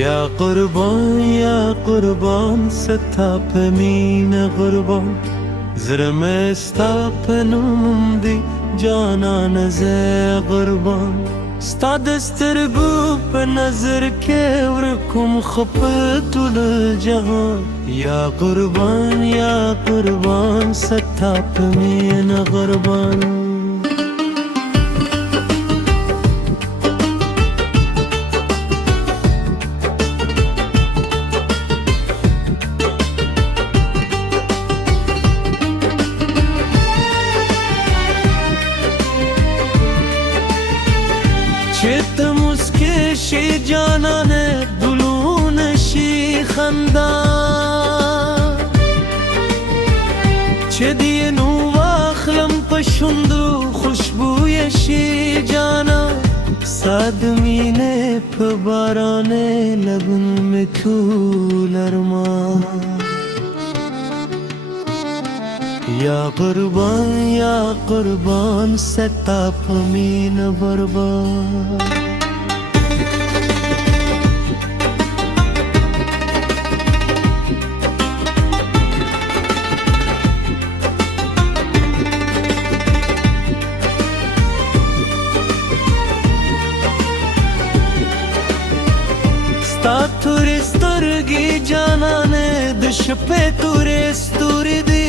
یا قربان ستا په مینه قربان زړه مې ستا په نوم دی جانانه زه قربان ستا د سترګو په نظر کې ورکوم خو په ټول جهان یا قربان ستا په مینه قربان چې ته مسکې شي جانانه ګلونه شي خندا چې دې نو واخلم په شونډو خوشبویه شي جانا ساد مینې په بارانه لګون مې ټول ارمان یا قربان ستا په مینه قربان ستا تورې سترګې جانانه د شپې تورې ستوري دي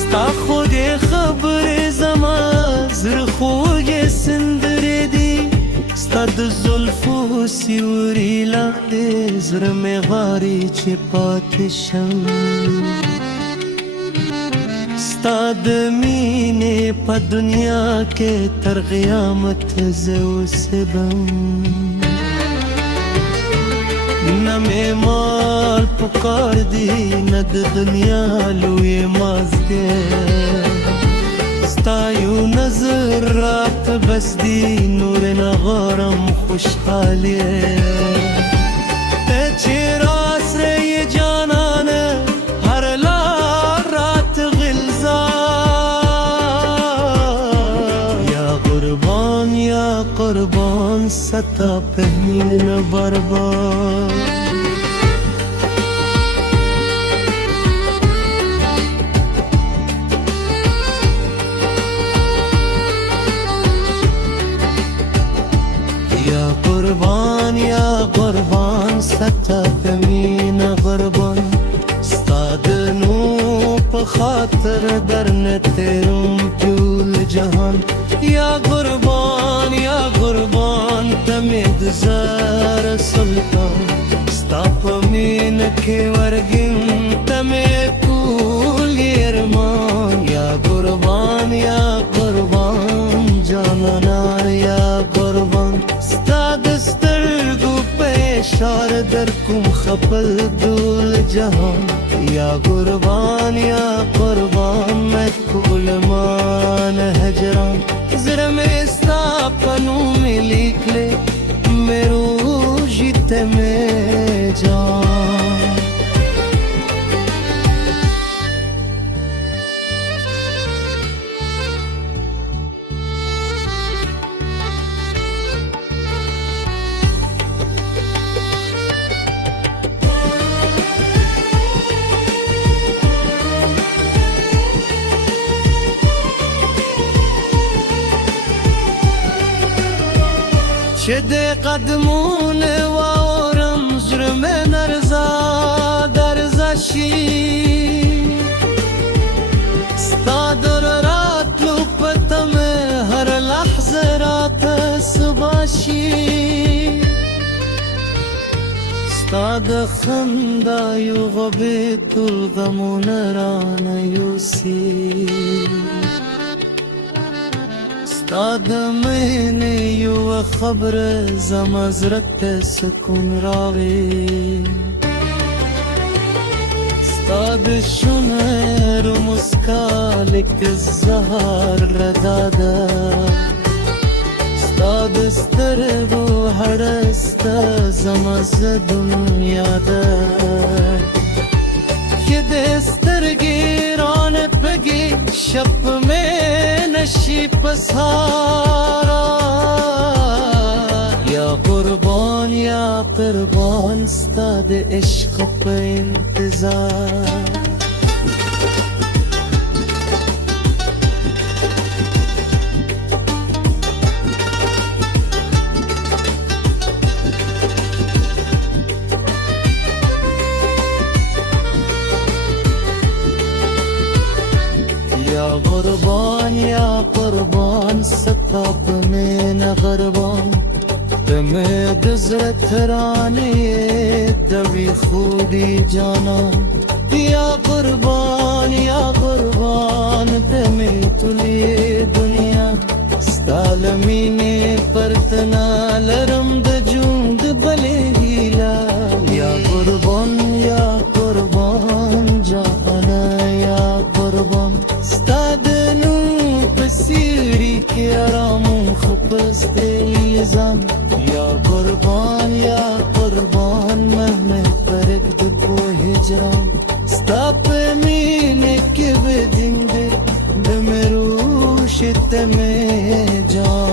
ستا خودې خبرې زما زړه خوږې سندرې دي ستا د زلفو سیوري لاندې زړه مې غواړي چې پاتې شم ستا د مینې په دنیا کې تر قیامت زه اوسېږم نه مې مال پکار دی نه د دنیا لوی مازدیګر ستا یو نظر راته بس دی نور نه غواړم خوشحالي ته چې راسره یې جانانه هر لار راته غلزار یا قربان ستا په مینه قربان یا قربان ستا په مینه قربان ستا د نور په خاطر درنه تیروم ټول جهان یا قربان ته مې د زړه سلطان ستا په مینه کې ورګم ته مې ټول ارمان یا قربان جانانه یا قربان ستا د سترګو په اشاره در کوم خپل ټول جهان یا قربان مې کول مان هجران زړه مې ستا په نوم لیکلې مې روزي ته مې جان چې د قدمونه واورم زړه مې درزا شي ستا د راتلو په تمه هر لحظه راته صبا شي ستا د خندا یو غبې ټول غمونه رانه یوسي ستا د مینې یو خبره زما زړه ته سکون راوړي ستا د شونډو مسکا لکه زهر ردا ده ستا د سترګو هړسته زما زه دنیا ده چې د سترګې رانه پږې شپ مې نشي پسارا قربان ستا د عشق په انتظار یا قربان ستا په مینه قربان ته مې د زړه ترانې د وي خودي جانان یا قربان ته مې ټولې دنیا ستا له مینې پرته لرم د ژوند بلې هیله یا قربان جانه یا قربان ستا د سیری کی آرامو خپستے الزام یا قربان محمد فرق دکو ہجران ستا پہ مینے کے بدنگ دے دمیروش تمہیں جان